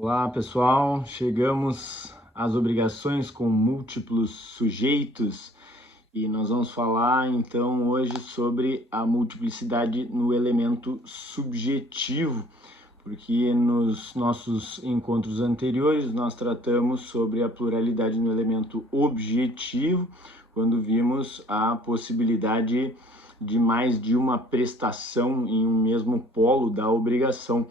Olá, pessoal. Chegamos às obrigações com múltiplos sujeitos e nós vamos falar então hoje sobre a multiplicidade no elemento subjetivo, porque nos nossos encontros anteriores nós tratamos sobre a pluralidade no elemento objetivo, quando vimos a possibilidade de mais de uma prestação em um mesmo polo da obrigação.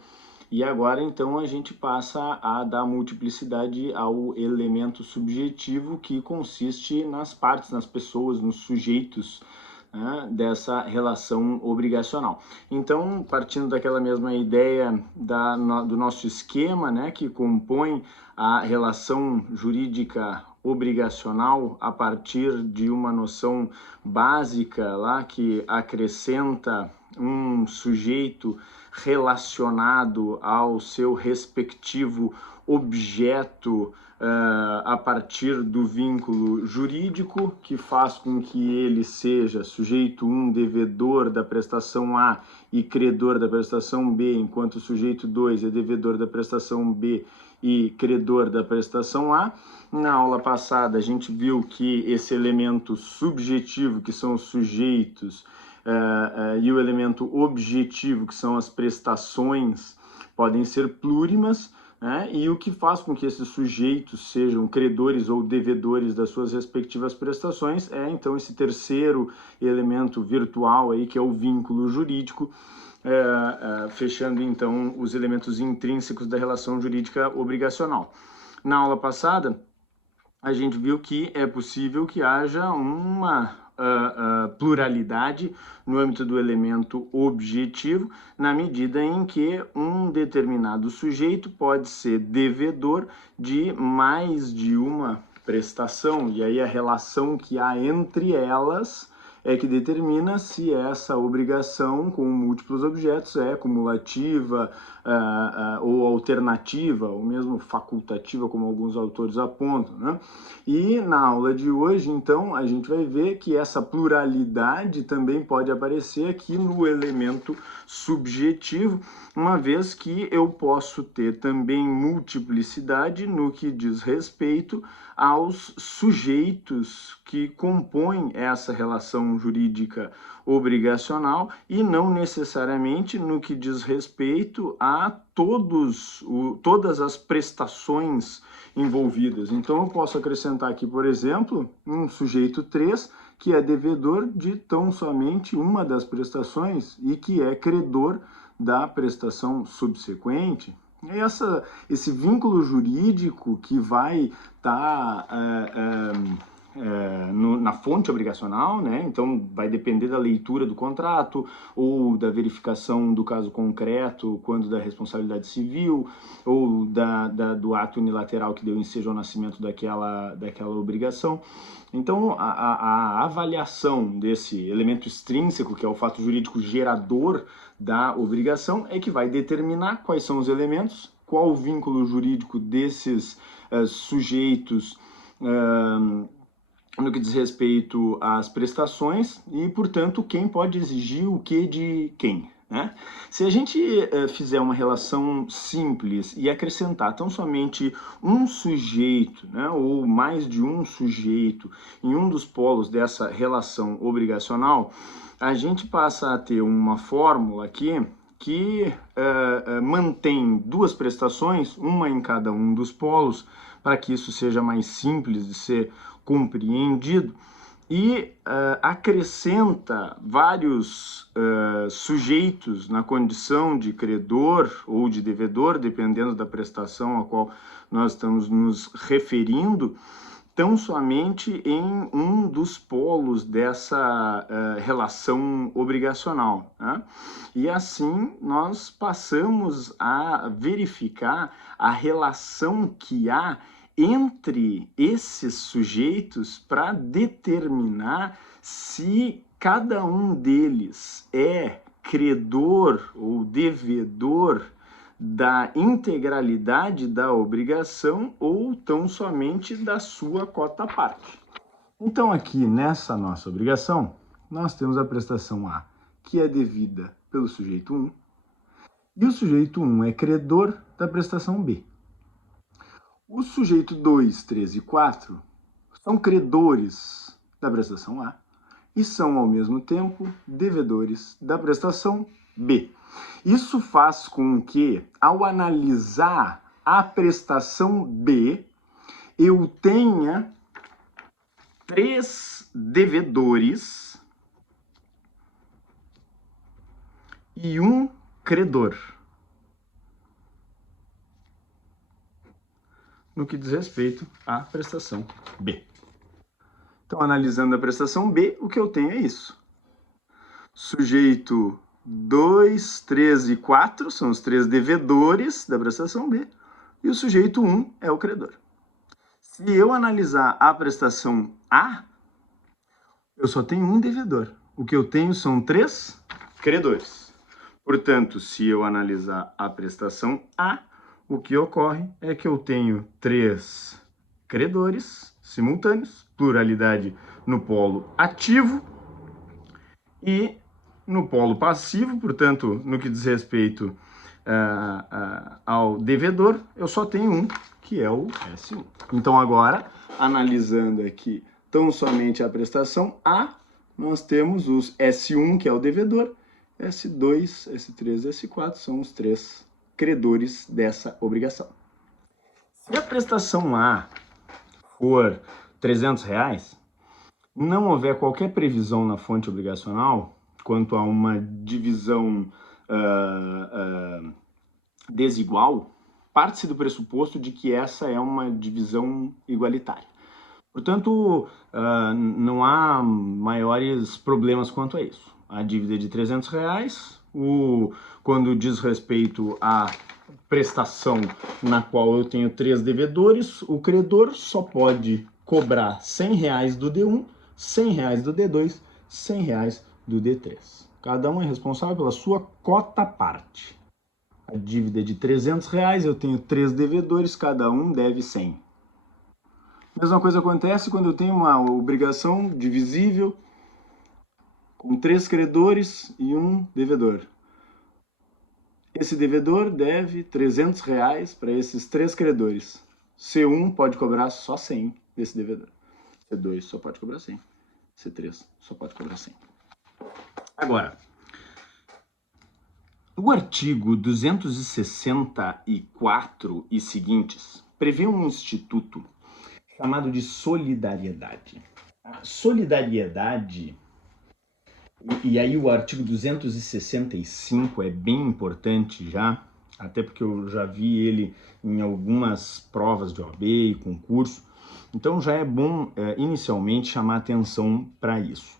E agora, então, a gente passa a dar multiplicidade ao elemento subjetivo, que consiste nas partes, nas pessoas, nos sujeitos, né, dessa relação obrigacional. Então, partindo daquela mesma ideia do nosso esquema, né, que compõe a relação jurídica obrigacional a partir de uma noção básica lá que acrescenta um sujeito relacionado ao seu respectivo objeto a partir do vínculo jurídico, que faz com que ele seja sujeito 1, devedor da prestação A e credor da prestação B, enquanto o sujeito 2 é devedor da prestação B e credor da prestação A. Na aula passada a gente viu que esse elemento subjetivo, que são os sujeitos, e o elemento objetivo, que são as prestações, podem ser plurimas, né? E o que faz com que esses sujeitos sejam credores ou devedores das suas respectivas prestações é então esse terceiro elemento virtual aí, que é o vínculo jurídico, fechando então os elementos intrínsecos da relação jurídica obrigacional. Na aula passada a gente viu que é possível que haja uma pluralidade no âmbito do elemento objetivo, na medida em que um determinado sujeito pode ser devedor de mais de uma prestação, e aí a relação que há entre elas é que determina se essa obrigação com múltiplos objetos é cumulativa ou alternativa, ou mesmo facultativa, como alguns autores apontam, né? E na aula de hoje, então, a gente vai ver que essa pluralidade também pode aparecer aqui no elemento subjetivo, uma vez que eu posso ter também multiplicidade no que diz respeito aos sujeitos que compõem essa relação jurídica obrigacional e não necessariamente no que diz respeito a todas as prestações envolvidas. Então eu posso acrescentar aqui, por exemplo, um sujeito 3 que é devedor de tão somente uma das prestações e que é credor da prestação subsequente. Esse vínculo jurídico que vai estar na fonte obrigacional, né? Então vai depender da leitura do contrato ou da verificação do caso concreto, quando da responsabilidade civil ou do ato unilateral que deu ensejo ao nascimento daquela obrigação. Então a avaliação desse elemento extrínseco, que é o fato jurídico gerador da obrigação, é que vai determinar quais são os elementos, qual o vínculo jurídico desses sujeitos no que diz respeito às prestações e, portanto, quem pode exigir o que de quem, né? Se a gente fizer uma relação simples e acrescentar tão somente um sujeito, né, ou mais de um sujeito em um dos polos dessa relação obrigacional, a gente passa a ter uma fórmula aqui que mantém duas prestações, uma em cada um dos polos, para que isso seja mais simples de ser compreendido, e acrescenta vários sujeitos na condição de credor ou de devedor, dependendo da prestação a qual nós estamos nos referindo, tão somente em um dos polos dessa relação obrigacional, né? E assim nós passamos a verificar a relação que há entre esses sujeitos para determinar se cada um deles é credor ou devedor da integralidade da obrigação ou tão somente da sua cota-parte. Então aqui nessa nossa obrigação, nós temos a prestação A, que é devida pelo sujeito 1, e o sujeito 1 é credor da prestação B. O sujeito 2, 3 e 4 são credores da prestação A e são, ao mesmo tempo, devedores da prestação B. Isso faz com que, ao analisar a prestação B, eu tenha 3 devedores e um credor, no que diz respeito à prestação B. Então, analisando a prestação B, o que eu tenho é isso. Sujeito 2, 3 e 4 são os 3 devedores da prestação B e o sujeito 1 é o credor. Se eu analisar a prestação A, eu só tenho um devedor. O que eu tenho são 3 credores. Portanto, se eu analisar a prestação A, o que ocorre é que eu tenho 3 credores simultâneos, pluralidade no polo ativo e no polo passivo, portanto, no que diz respeito ao devedor, eu só tenho um, que é o S1. Então, agora, analisando aqui tão somente a prestação A, nós temos os S1, que é o devedor, S2, S3 e S4 são os 3 credores dessa obrigação. Se a prestação A for R$300, não houver qualquer previsão na fonte obrigacional quanto a uma divisão desigual, parte-se do pressuposto de que essa é uma divisão igualitária. Portanto, não há maiores problemas quanto a isso. A dívida é de R$300, quando diz respeito à prestação na qual eu tenho 3 devedores, o credor só pode cobrar R$100 do D1, R$100 do D2, R$100 do D3. Cada um é responsável pela sua cota parte. A dívida é de R$300, eu tenho 3 devedores, cada um deve 100. Mesma coisa acontece quando eu tenho uma obrigação divisível com 3 credores e um devedor. Esse devedor deve R$300 para esses 3 credores. C1 pode cobrar só 100 desse devedor. C2 só pode cobrar 100. C3 só pode cobrar 100. Agora, o artigo 264 e seguintes prevê um instituto chamado de solidariedade. A solidariedade, e aí o artigo 265 é bem importante já, até porque eu já vi ele em algumas provas de OAB e concurso, então já é bom inicialmente chamar atenção para isso.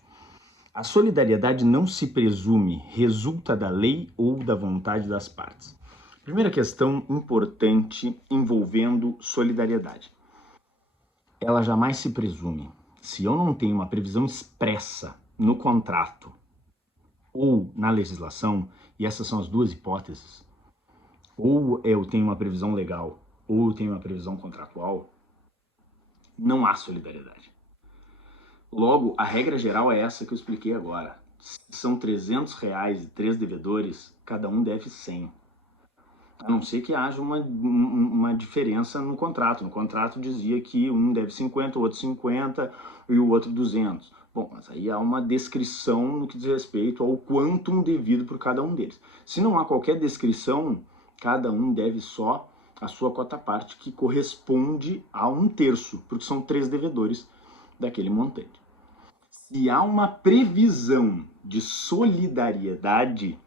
A solidariedade não se presume, resulta da lei ou da vontade das partes. Primeira questão importante envolvendo solidariedade. Ela jamais se presume. Se eu não tenho uma previsão expressa no contrato ou na legislação, e essas são as duas hipóteses, ou eu tenho uma previsão legal ou eu tenho uma previsão contratual, não há solidariedade. Logo, a regra geral é essa que eu expliquei agora. Se são R$300 e 3 devedores, cada um deve 100. A não ser que haja uma diferença no contrato. No contrato dizia que um deve 50, o outro 50 e o outro 200. Bom, mas aí há uma descrição no que diz respeito ao quantum devido por cada um deles. Se não há qualquer descrição, cada um deve só a sua cota parte, que corresponde a 1/3, porque são 3 devedores daquele montante. Se há uma previsão de solidariedade,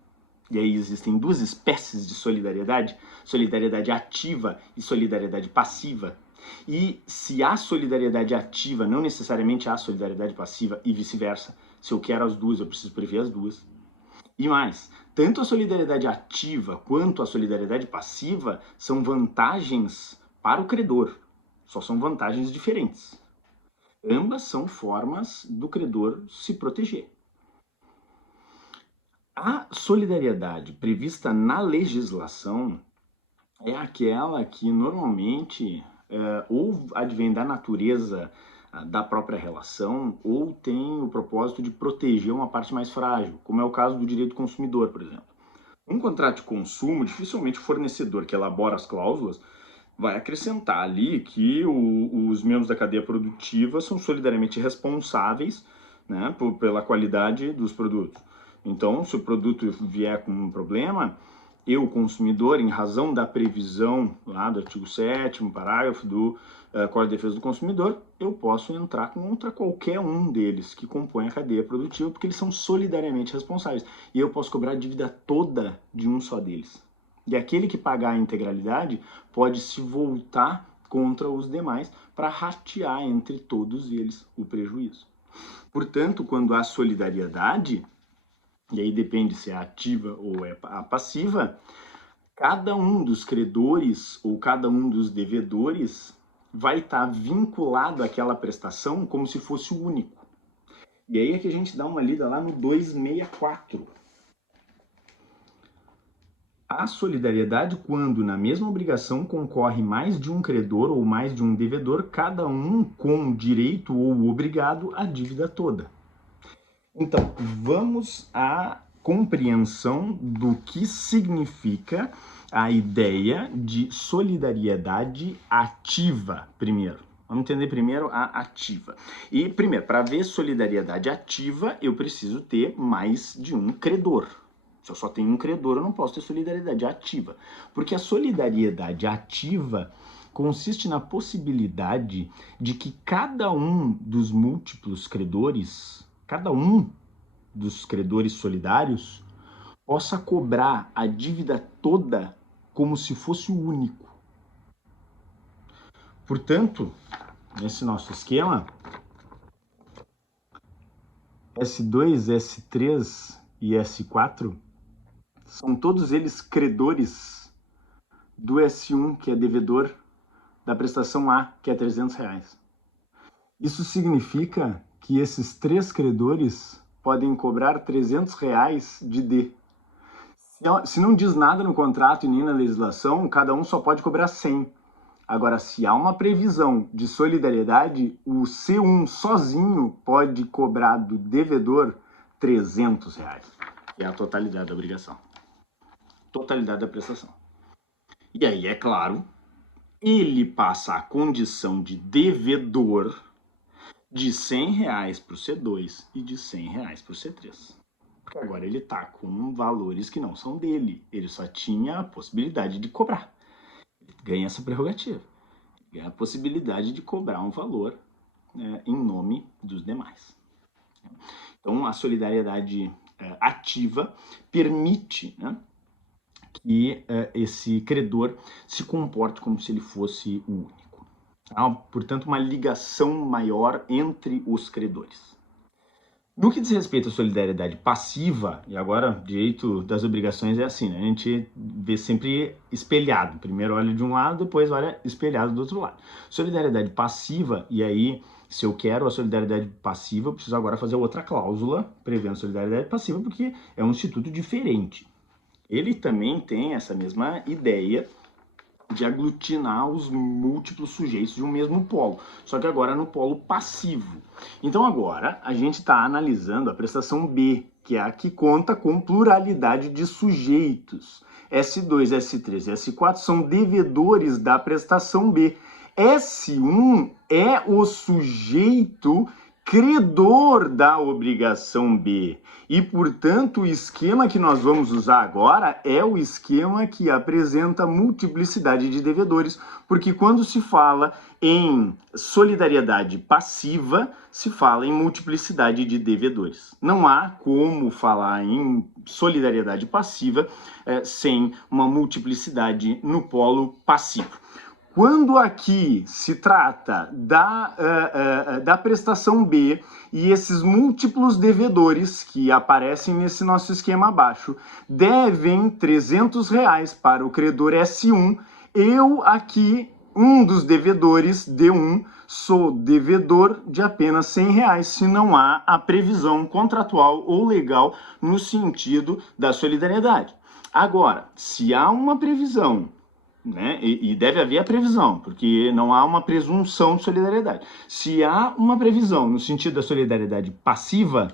e aí existem duas espécies de solidariedade, solidariedade ativa e solidariedade passiva. E se há solidariedade ativa, não necessariamente há solidariedade passiva e vice-versa. Se eu quero as duas, eu preciso prever as duas. E mais, tanto a solidariedade ativa quanto a solidariedade passiva são vantagens para o credor. Só são vantagens diferentes. Ambas são formas do credor se proteger. A solidariedade prevista na legislação é aquela que normalmente ou advém da natureza da própria relação ou tem o propósito de proteger uma parte mais frágil, como é o caso do direito do consumidor, por exemplo. Um contrato de consumo, dificilmente o fornecedor que elabora as cláusulas vai acrescentar ali que os membros da cadeia produtiva são solidariamente responsáveis, né, pela qualidade dos produtos. Então, se o produto vier com um problema, eu, consumidor, em razão da previsão lá do artigo 7º, parágrafo do Código de Defesa do Consumidor, eu posso entrar contra qualquer um deles que compõe a cadeia produtiva, porque eles são solidariamente responsáveis. E eu posso cobrar a dívida toda de um só deles. E aquele que pagar a integralidade pode se voltar contra os demais para ratear entre todos eles o prejuízo. Portanto, quando há solidariedade, e aí depende se é ativa ou é a passiva, cada um dos credores ou cada um dos devedores vai estar vinculado àquela prestação como se fosse o único. E aí é que a gente dá uma lida lá no 264. A solidariedade quando na mesma obrigação concorre mais de um credor ou mais de um devedor, cada um com direito ou obrigado à dívida toda. Então, vamos à compreensão do que significa a ideia de solidariedade ativa, primeiro. Vamos entender primeiro a ativa. E, primeiro, para ver solidariedade ativa, eu preciso ter mais de um credor. Se eu só tenho um credor, eu não posso ter solidariedade ativa. Porque a solidariedade ativa consiste na possibilidade de que cada um dos múltiplos credores, cada um dos credores solidários, possa cobrar a dívida toda como se fosse o único. Portanto, nesse nosso esquema, S2, S3 e S4 são todos eles credores do S1, que é devedor da prestação A, que é R$300. Isso significa que esses três credores podem cobrar R$300 de D. Se não diz nada no contrato e nem na legislação, cada um só pode cobrar 100. Agora, se há uma previsão de solidariedade, o C1 sozinho pode cobrar do devedor R$300, que é a totalidade da obrigação. Totalidade da prestação. E aí, é claro, ele passa a condição de devedor de R$100 para o C2 e de R$100 para o C3. Porque agora ele está com valores que não são dele. Ele só tinha a possibilidade de cobrar. Ele ganha essa prerrogativa. Ele ganha a possibilidade de cobrar um valor em nome dos demais. Então, a solidariedade ativa permite, né, que esse credor se comporte como se ele fosse o único. Há, portanto, uma ligação maior entre os credores. No que diz respeito à solidariedade passiva, e agora direito das obrigações é assim, né? A gente vê sempre espelhado. Primeiro olha de um lado, depois olha espelhado do outro lado. Solidariedade passiva, e aí, se eu quero a solidariedade passiva, eu preciso agora fazer outra cláusula prevendo solidariedade passiva, porque é um instituto diferente. Ele também tem essa mesma ideia de aglutinar os múltiplos sujeitos de um mesmo polo, só que agora no polo passivo. Então agora a gente está analisando a prestação B, que é a que conta com pluralidade de sujeitos. S2, S3 e S4 são devedores da prestação B. S1 é o sujeito credor da obrigação B. E, portanto, o esquema que nós vamos usar agora é o esquema que apresenta multiplicidade de devedores, porque quando se fala em solidariedade passiva, se fala em multiplicidade de devedores. Não há como falar em solidariedade passiva sem uma multiplicidade no polo passivo. Quando aqui se trata da prestação B e esses múltiplos devedores que aparecem nesse nosso esquema abaixo devem R$300 para o credor S1, eu aqui, um dos devedores, D1, sou devedor de apenas R$100 se não há a previsão contratual ou legal no sentido da solidariedade. Agora, se há uma previsão, né? E deve haver a previsão, porque não há uma presunção de solidariedade. Se há uma previsão no sentido da solidariedade passiva,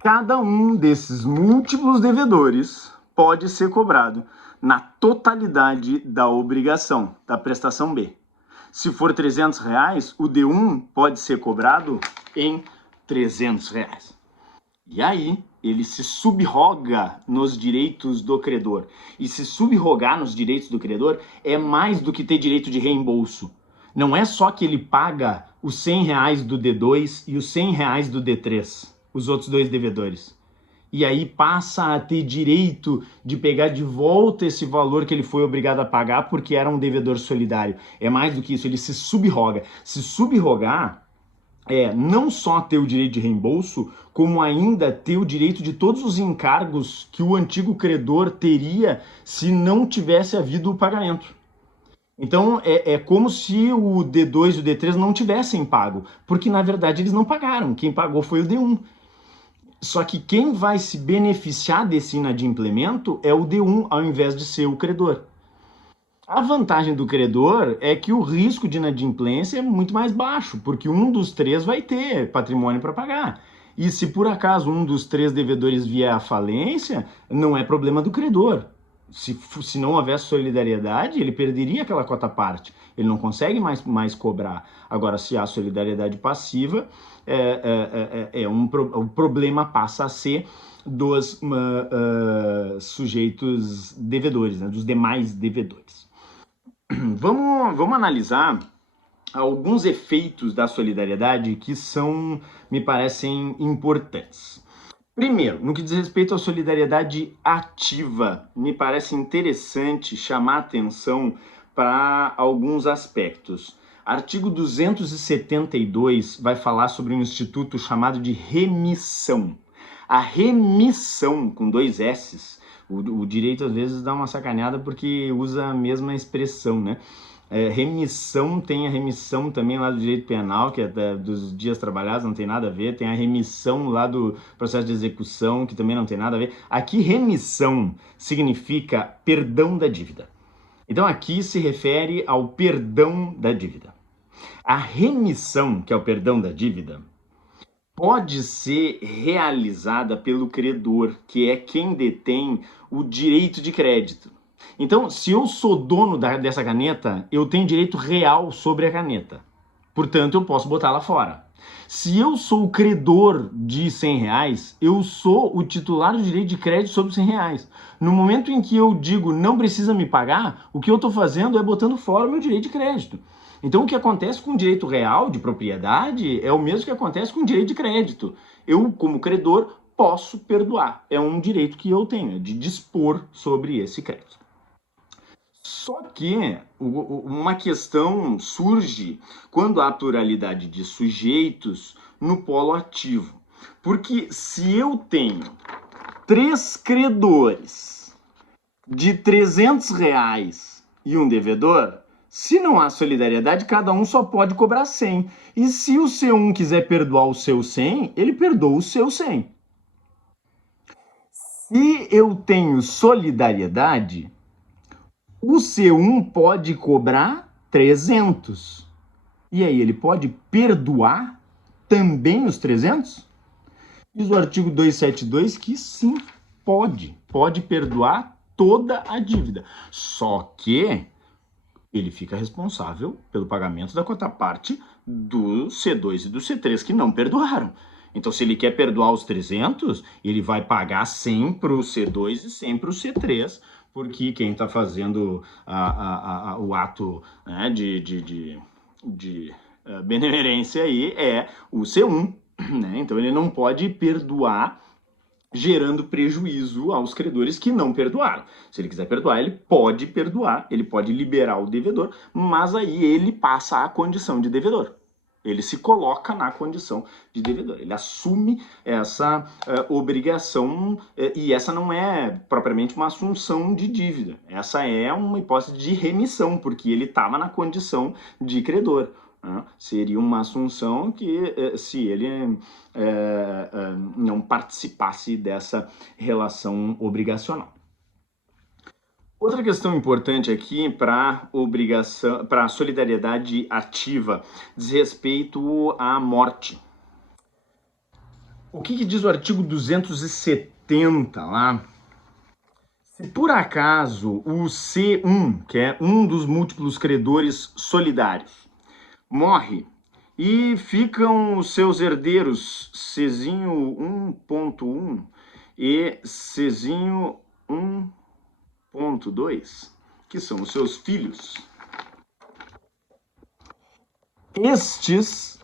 cada um desses múltiplos devedores pode ser cobrado na totalidade da obrigação, da prestação B. Se for R$300, o D1 pode ser cobrado em R$300. E aí, ele se subroga nos direitos do credor. E se subrogar nos direitos do credor é mais do que ter direito de reembolso. Não é só que ele paga os R$100 do D2 e os R$100 do D3, os outros dois devedores. E aí passa a ter direito de pegar de volta esse valor que ele foi obrigado a pagar porque era um devedor solidário. É mais do que isso, ele se subroga. Se subrogar é não só ter o direito de reembolso, como ainda ter o direito de todos os encargos que o antigo credor teria se não tivesse havido o pagamento. Então é como se o D2 e o D3 não tivessem pago, porque na verdade eles não pagaram, quem pagou foi o D1. Só que quem vai se beneficiar desse inadimplemento é o D1, ao invés de ser o credor. A vantagem do credor é que o risco de inadimplência é muito mais baixo, porque um dos três vai ter patrimônio para pagar. E se por acaso um dos três devedores vier à falência, não é problema do credor. Se não houvesse solidariedade, ele perderia aquela cota-parte. Ele não consegue mais cobrar. Agora, se há solidariedade passiva, o problema passa a ser dos sujeitos devedores, né, dos demais devedores. Vamos analisar alguns efeitos da solidariedade que me parecem importantes. Primeiro, no que diz respeito à solidariedade ativa, me parece interessante chamar atenção para alguns aspectos. Artigo 272 vai falar sobre um instituto chamado de remissão. A remissão, com 2 S's, o direito às vezes dá uma sacaneada porque usa a mesma expressão, né? Remissão, tem a remissão também lá do direito penal, que é dos dias trabalhados, não tem nada a ver. Tem a remissão lá do processo de execução, que também não tem nada a ver. Aqui, remissão significa perdão da dívida. Então, aqui se refere ao perdão da dívida. A remissão, que é o perdão da dívida, pode ser realizada pelo credor, que é quem detém o direito de crédito. Então, se eu sou dono dessa caneta, eu tenho direito real sobre a caneta. Portanto, eu posso botar lá fora. Se eu sou o credor de R$100, eu sou o titular do direito de crédito sobre R$100. No momento em que eu digo não precisa me pagar, o que eu estou fazendo é botando fora o meu direito de crédito. Então, o que acontece com o direito real de propriedade é o mesmo que acontece com o direito de crédito. Eu, como credor, posso perdoar. É um direito que eu tenho, de dispor sobre esse crédito. Só que uma questão surge quando há pluralidade de sujeitos no polo ativo. Porque se eu tenho 3 credores de R$300 e um devedor, se não há solidariedade, cada um só pode cobrar 100. E se o C1 quiser perdoar o seu 100, ele perdoa o seu 100. Se eu tenho solidariedade, o C1 pode cobrar 300. E aí, ele pode perdoar também os 300? Diz o artigo 272 que sim, pode perdoar toda a dívida. Só que ele fica responsável pelo pagamento da cota-parte do C2 e do C3 que não perdoaram. Então, se ele quer perdoar os 300, ele vai pagar 100 para o C2 e 100 para o C3, porque quem está fazendo o ato, né, de benemerência aí é o C1. Né? Então, ele não pode perdoar gerando prejuízo aos credores que não perdoaram. Se ele quiser perdoar, ele pode liberar o devedor, mas aí ele passa a condição de devedor. Ele se coloca na condição de devedor. Ele assume essa obrigação e essa não é propriamente uma assunção de dívida. Essa é uma hipótese de remissão, porque ele estava na condição de credor. Seria uma assunção que se ele não participasse dessa relação obrigacional. Outra questão importante aqui para a solidariedade ativa diz respeito à morte. O que diz o artigo 270 lá? Se por acaso o C1, que é um dos múltiplos credores solidários, morre e ficam os seus herdeiros Czinho 1.1 e Czinho 1.2, que são os seus filhos. Estes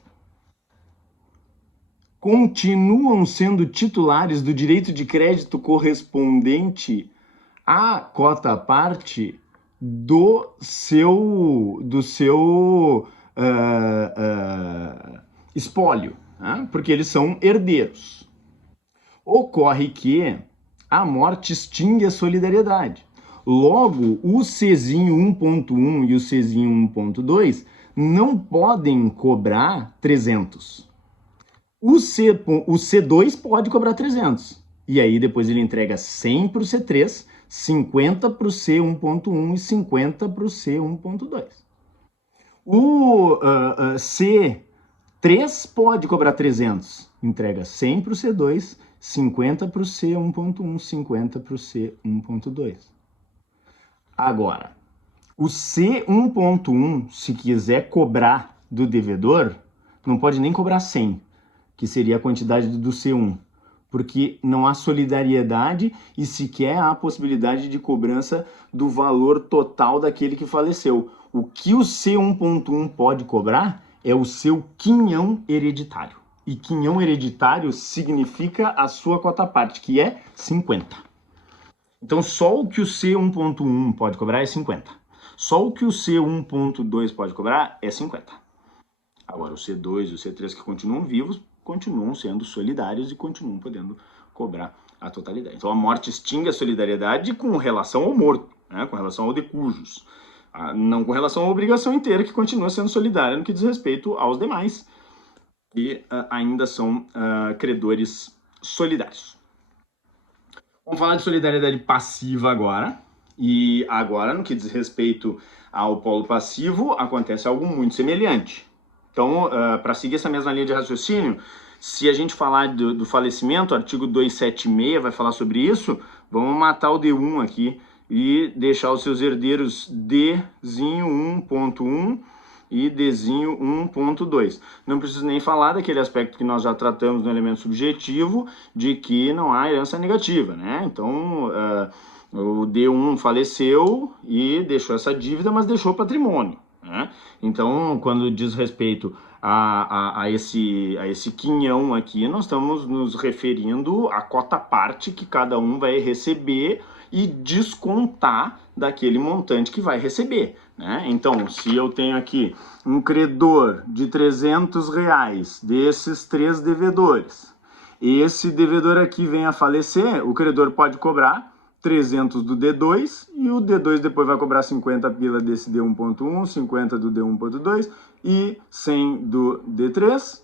continuam sendo titulares do direito de crédito correspondente à cota parte do seu espólio, né? Porque eles são herdeiros. Ocorre que a morte extingue a solidariedade. Logo, o Czinho 1.1 e o Czinho 1.2 não podem cobrar 300. O C2 pode cobrar 300. E aí depois ele entrega 100 para o C3, 50 para o C1.1 e 50 para o C1.2. O C3 pode cobrar 300. Entrega 100 para o C2, 50 para o C1.1, 50 para o C1.2. Agora, o C1.1, se quiser cobrar do devedor, não pode nem cobrar 100, que seria a quantidade do C1, porque não há solidariedade e sequer há a possibilidade de cobrança do valor total daquele que faleceu. O que o C1.1 pode cobrar é o seu quinhão hereditário. E quinhão hereditário significa a sua cota parte, que é 50. Então só o que o C1.1 pode cobrar é 50. Só o que o C1.2 pode cobrar é 50. Agora o C2 e o C3 que continuam vivos, continuam sendo solidários e continuam podendo cobrar a totalidade. Então a morte extingue a solidariedade com relação ao morto, né? Com relação ao de cujos. Não com relação à obrigação inteira, que continua sendo solidária no que diz respeito aos demais, que ainda são credores solidários. Vamos falar de solidariedade passiva agora. E agora, no que diz respeito ao polo passivo, acontece algo muito semelhante. Então, para seguir essa mesma linha de raciocínio, se a gente falar do falecimento, o artigo 276 vai falar sobre isso, vamos matar o D1 aqui e deixar os seus herdeiros Dzinho 1.1 e Dzinho 1.2. Não preciso nem falar daquele aspecto que nós já tratamos no elemento subjetivo, de que não há herança negativa, né? Então, o D1 faleceu e deixou essa dívida, mas deixou patrimônio, né? Então, quando diz respeito a esse quinhão aqui, nós estamos nos referindo à cota parte que cada um vai receber e descontar daquele montante que vai receber, né? Então, se eu tenho aqui um credor de R$300 desses 3 devedores, esse devedor aqui vem a falecer, o credor pode cobrar 300 do D2 e o D2 depois vai cobrar 50 pila desse D1.1, 50 do D1.2 e 100 do D3.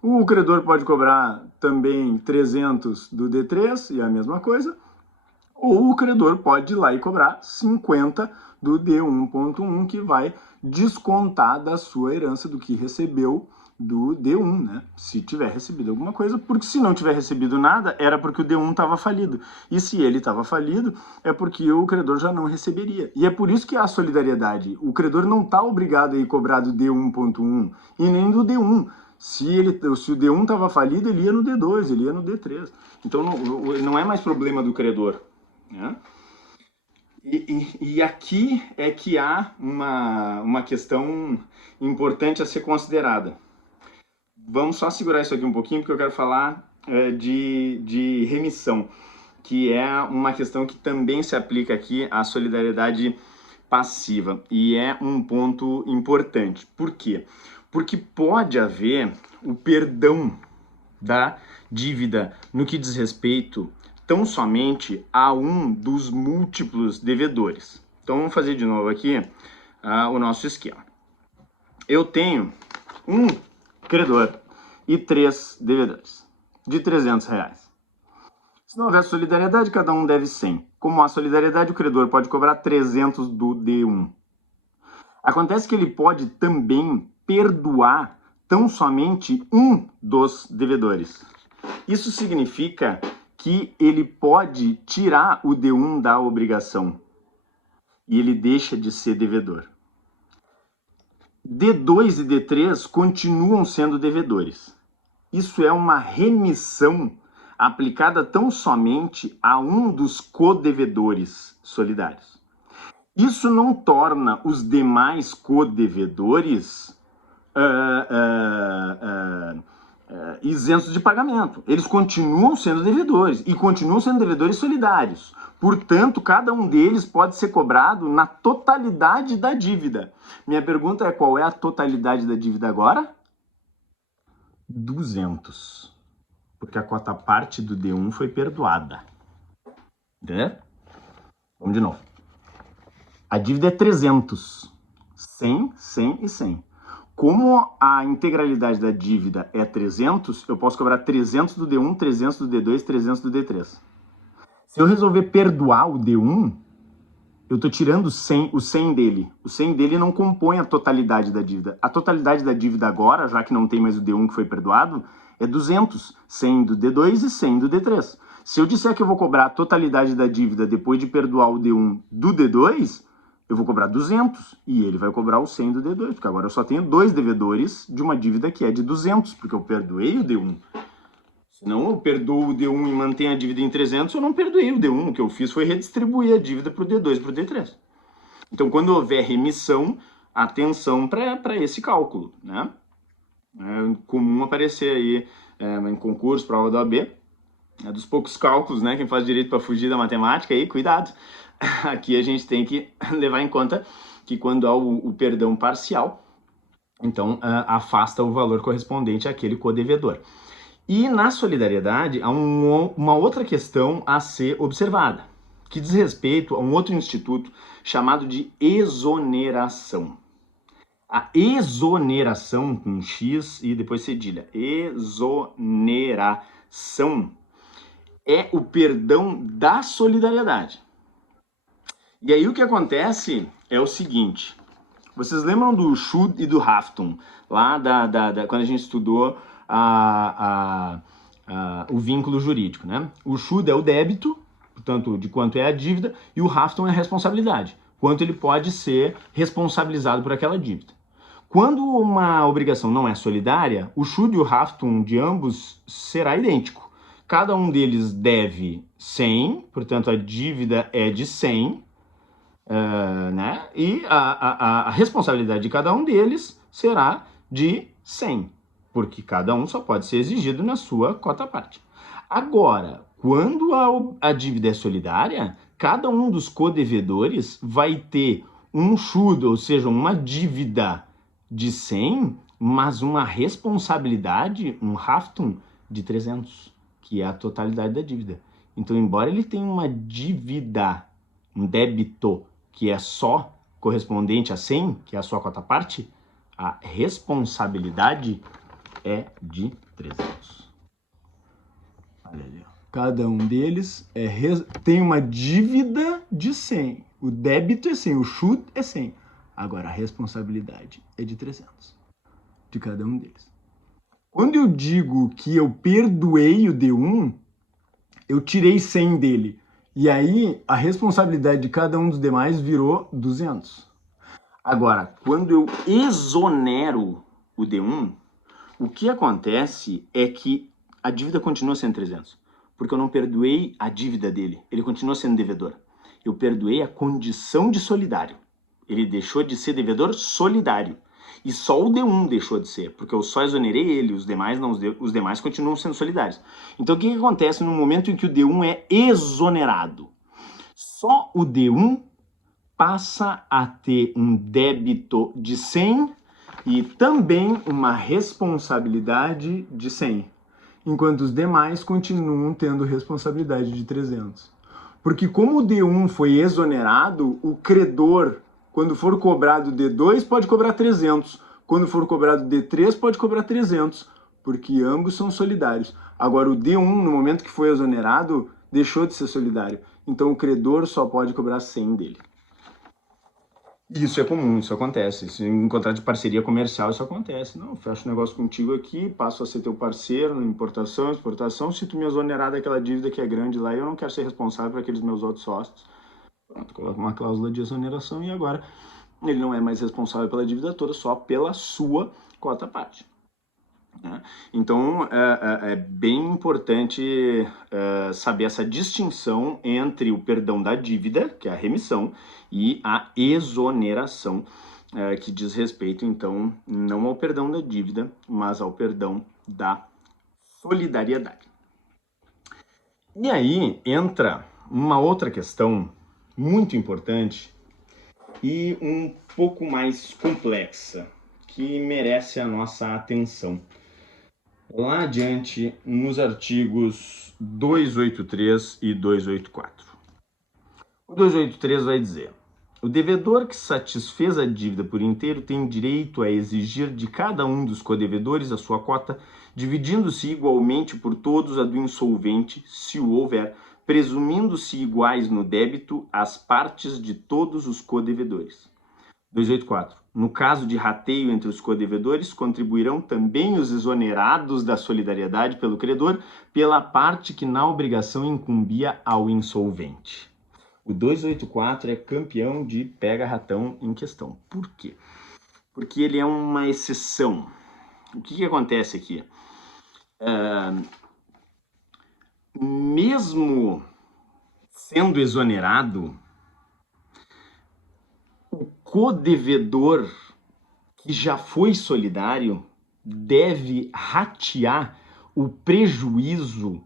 O credor pode cobrar também 300 do D3 e a mesma coisa. Ou o credor pode ir lá e cobrar 50 do D1.1, que vai descontar da sua herança do que recebeu do D1, né? Se tiver recebido alguma coisa, porque se não tiver recebido nada, era porque o D1 estava falido. E se ele estava falido, é porque o credor já não receberia. E é por isso que há solidariedade. O credor não está obrigado a ir cobrar do D1.1 e nem do D1. Se o D1 estava falido, ele ia no D2, ele ia no D3. Então não é mais problema do credor, né? E aqui é que há uma questão importante a ser considerada. Vamos só segurar isso aqui um pouquinho, porque eu quero falar de remissão, que é uma questão que também se aplica aqui à solidariedade passiva. E é um ponto importante. Por quê? Porque pode haver o perdão da dívida no que diz respeito tão somente a um dos múltiplos devedores. Então vamos fazer de novo aqui o nosso esquema. Eu tenho um credor e 3 devedores de R$300. Se não houver solidariedade, cada um deve 100. Como há solidariedade, o credor pode cobrar 300 do D1. Acontece que ele pode também perdoar tão somente um dos devedores. Isso significa que ele pode tirar o D1 da obrigação e ele deixa de ser devedor. D2 e D3 continuam sendo devedores. Isso é uma remissão aplicada tão somente a um dos codevedores solidários. Isso não torna os demais codevedores isentos de pagamento. Eles continuam sendo devedores e continuam sendo devedores solidários. Portanto, cada um deles pode ser cobrado na totalidade da dívida. Minha pergunta é: qual é a totalidade da dívida agora? 200. Porque a cota parte do D1 foi perdoada. Entendeu? Vamos de novo. A dívida é 300. 100, 100 e 100. Como a integralidade da dívida é 300, eu posso cobrar 300 do D1, 300 do D2, 300 do D3. Se eu resolver perdoar o D1, eu estou tirando o 100 dele. O 100 dele não compõe a totalidade da dívida. A totalidade da dívida agora, já que não tem mais o D1 que foi perdoado, é 200. 100 do D2 e 100 do D3. Se eu disser que eu vou cobrar a totalidade da dívida depois de perdoar o D1 do D2, eu vou cobrar 200 e ele vai cobrar o 100 do D2, porque agora eu só tenho dois devedores de uma dívida que é de 200, porque eu perdoei o D1. Se não eu perdoo o D1 e mantenho a dívida em 300, eu não perdoei o D1. O que eu fiz foi redistribuir a dívida para o D2 e para o D3. Então, quando houver remissão, atenção para esse cálculo, né? É comum aparecer aí em concurso, prova da OAB, é dos poucos cálculos, né? Quem faz direito para fugir da matemática, aí, cuidado. Aqui a gente tem que levar em conta que quando há o perdão parcial, então afasta o valor correspondente àquele codevedor. E na solidariedade há uma outra questão a ser observada, que diz respeito a um outro instituto chamado de exoneração. A exoneração, com X e depois cedilha, exoneração é o perdão da solidariedade. E aí o que acontece é o seguinte: vocês lembram do Schuld e do Haftung, lá quando a gente estudou o vínculo jurídico, né? O Schuld é o débito, portanto, de quanto é a dívida, e o Haftung é a responsabilidade, quanto ele pode ser responsabilizado por aquela dívida. Quando uma obrigação não é solidária, o Schuld e o Haftung de ambos será idêntico. Cada um deles deve 100, portanto a dívida é de 100, né? E a responsabilidade de cada um deles será de 100, porque cada um só pode ser exigido na sua cota parte. Agora, quando a dívida é solidária, cada um dos codevedores vai ter um Schuld, ou seja, uma dívida de 100, mas uma responsabilidade, um Haftung, de 300, que é a totalidade da dívida. Então, embora ele tenha uma dívida, um débito, que é só correspondente a 100, que é a sua cota parte, a responsabilidade é de 300. Olha ali, ó. Cada um deles tem uma dívida de 100. O débito é 100, o Schuld é 100. Agora, a responsabilidade é de 300, de cada um deles. Quando eu digo que eu perdoei o D1, eu tirei 100 dele. E aí, a responsabilidade de cada um dos demais virou 200. Agora, quando eu exonero o D1, o que acontece é que a dívida continua sendo 300. Porque eu não perdoei a dívida dele. Ele continua sendo devedor. Eu perdoei a condição de solidário. Ele deixou de ser devedor solidário. E só o D1 deixou de ser, porque eu só exonerei ele, os demais não, os demais continuam sendo solidários. Então o que acontece no momento em que o D1 é exonerado? Só o D1 passa a ter um débito de 100 e também uma responsabilidade de 100, enquanto os demais continuam tendo responsabilidade de 300. Porque como o D1 foi exonerado, o credor, quando for cobrado D2, pode cobrar 300. Quando for cobrado D3, pode cobrar 300, porque ambos são solidários. Agora, o D1, no momento que foi exonerado, deixou de ser solidário. Então, o credor só pode cobrar 100 dele. Isso é comum, isso acontece. Se em contrato de parceria comercial, isso acontece. Não, fecho um negócio contigo aqui, passo a ser teu parceiro na importação, exportação. Se tu me exonerar daquela dívida que é grande lá, eu não quero ser responsável por aqueles meus outros sócios. Pronto, coloca uma cláusula de exoneração e agora ele não é mais responsável pela dívida toda, só pela sua cota parte. Né? Então, é bem importante saber essa distinção entre o perdão da dívida, que é a remissão, e a exoneração, que diz respeito, então, não ao perdão da dívida, mas ao perdão da solidariedade. E aí entra uma outra questão muito importante e um pouco mais complexa, que merece a nossa atenção. Lá adiante, nos artigos 283 e 284. O 283 vai dizer: o devedor que satisfez a dívida por inteiro tem direito a exigir de cada um dos codevedores a sua cota, dividindo-se igualmente por todos a do insolvente, se o houver, presumindo-se iguais no débito as partes de todos os codevedores. 284. No caso de rateio entre os codevedores, contribuirão também os exonerados da solidariedade pelo credor pela parte que na obrigação incumbia ao insolvente. O 284 é campeão de pega-ratão em questão. Por quê? Porque ele é uma exceção. O que acontece aqui? Mesmo sendo exonerado, o codevedor que já foi solidário deve ratear o prejuízo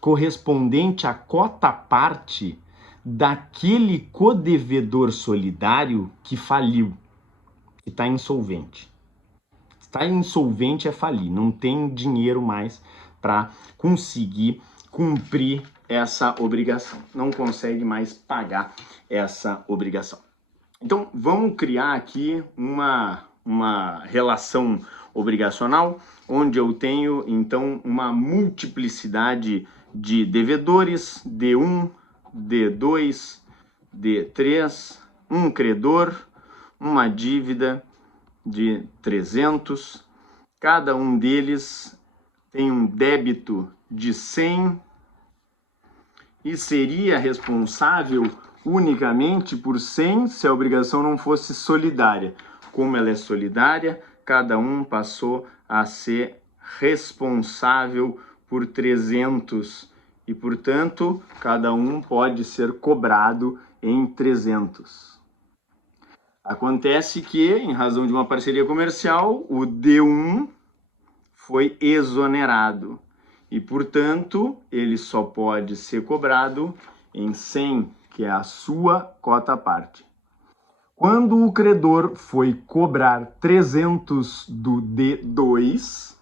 correspondente à cota-parte daquele codevedor solidário que faliu, que está insolvente. Está insolvente é falir, não tem dinheiro mais para conseguir cumprir essa obrigação, não consegue mais pagar essa obrigação. Então, vamos criar aqui uma relação obrigacional, onde eu tenho, então, uma multiplicidade de devedores, D1, D2, D3, um credor, uma dívida de 300, cada um deles tem um débito de 100 e seria responsável unicamente por 100 se a obrigação não fosse solidária. Como ela é solidária, cada um passou a ser responsável por 300 e, portanto, cada um pode ser cobrado em 300. Acontece que, em razão de uma parceria comercial, o D1 foi exonerado e, portanto, ele só pode ser cobrado em 100, que é a sua cota-parte. Quando o credor foi cobrar 300 do D2,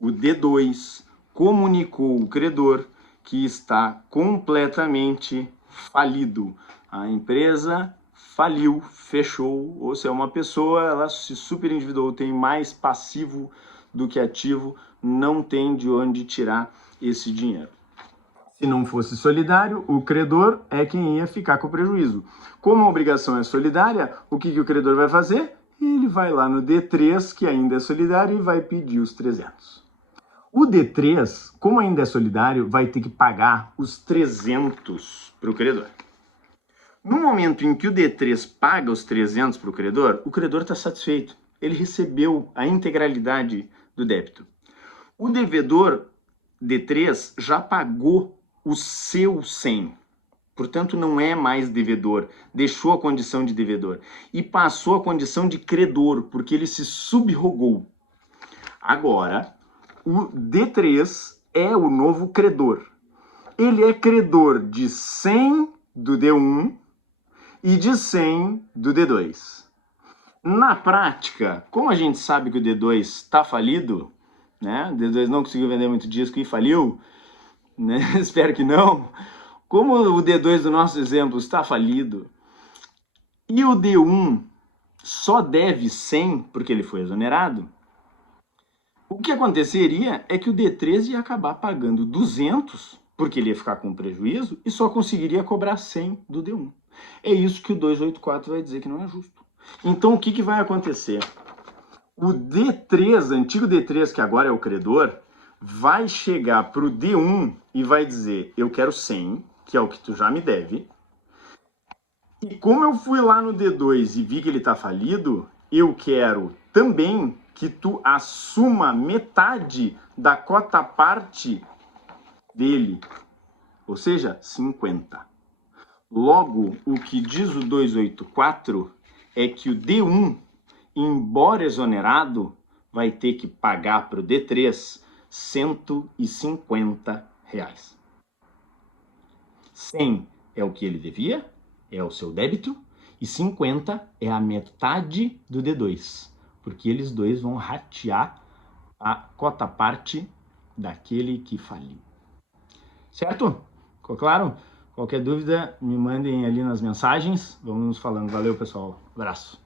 o D2 comunicou ao credor que está completamente falido. A empresa faliu, fechou, ou se é uma pessoa, ela se superendividou, tem mais passivo do que ativo, não tem de onde tirar esse dinheiro. Se não fosse solidário, o credor é quem ia ficar com o prejuízo. Como a obrigação é solidária, o que o credor vai fazer? Ele vai lá no D3, que ainda é solidário, e vai pedir os 300. O D3, como ainda é solidário, vai ter que pagar os 300 para o credor. No momento em que o D3 paga os 300 para o credor está satisfeito. Ele recebeu a integralidade do débito. O devedor D3 já pagou o seu 100, portanto não é mais devedor, deixou a condição de devedor e passou a condição de credor, porque ele se subrogou. Agora, o D3 é o novo credor. Ele é credor de 100 do D1 e de 100 do D2. Na prática, como a gente sabe que o D2 está falido, né? O D2 não conseguiu vender muito disco e faliu, né? Espero que não. Como o D2 do nosso exemplo está falido e o D1 só deve 100 porque ele foi exonerado, o que aconteceria é que o D3 ia acabar pagando 200 porque ele ia ficar com prejuízo e só conseguiria cobrar 100 do D1. É isso que o 284 vai dizer que não é justo. Então, o que vai acontecer? O D3, antigo D3, que agora é o credor, vai chegar para o D1 e vai dizer, eu quero 100, que é o que tu já me deve. E como eu fui lá no D2 e vi que ele está falido, eu quero também que tu assuma metade da cota parte dele, ou seja, 50. Logo, o que diz o 284 é que o D1, embora exonerado, vai ter que pagar para o D3 R$ 150. 100 é o que ele devia, é o seu débito, e 50 é a metade do D2, porque eles dois vão ratear a cota parte daquele que faliu. Certo? Ficou claro? Qualquer dúvida, me mandem ali nas mensagens. Vamos nos falando. Valeu, pessoal. Abraço.